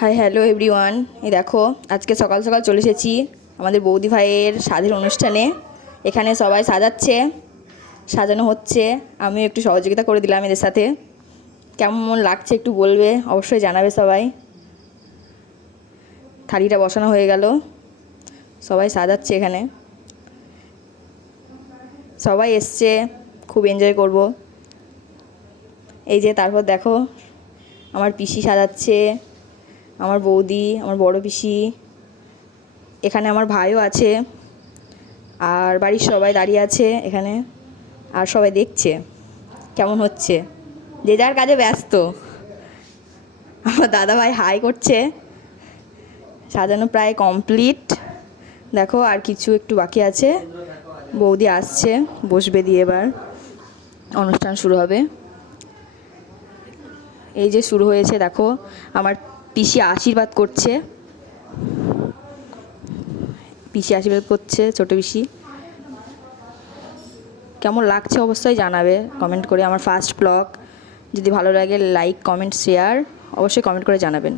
Hi hello everyone. এই দেখো, আজকে সকাল সকাল চলে এসেছি আমাদের বৌদি ভাইয়ের সাধের অনুষ্ঠানে। এখানে সবাই সাজাচ্ছে, সাজানো হচ্ছে। আমিও একটু সহযোগিতা করে দিলাম এদের সাথে। কেমন লাগছে একটু বলবে, অবশ্যই জানাবে সবাই। থালিটা বসানো হয়ে গেল, সবাই সাজাচ্ছে এখানে। সবাই এসছে, খুব এনজয় করব। এই যে তারপর দেখো, আমার পিসি সাজাচ্ছে, আমার বৌদি, আমার বড় পিসি, এখানে আমার ভাইও আছে, আর বাড়ির সবাই দাঁড়িয়ে আছে এখানে, আর সবাই দেখছে কেমন হচ্ছে, যে যার কাজে ব্যস্ত। আমার দাদা ভাই হাই করছে। সাজানো প্রায় কমপ্লিট, দেখো আর কিছু একটু বাকি আছে। বৌদি আসছে, বসবে দিয়ে এবার অনুষ্ঠান শুরু হবে। এই যে শুরু হয়েছে, দেখো আমার পিসি আশীর্বাদ করছে, পিসি আশীর্বাদ করছে ছোটো পিসি। কেমন লাগছে অবশ্যই জানাবে কমেন্ট করে। আমার ফার্স্ট ব্লগ যদি ভালো লাগে, লাইক কমেন্ট শেয়ার অবশ্যই কমেন্ট করে জানাবেন।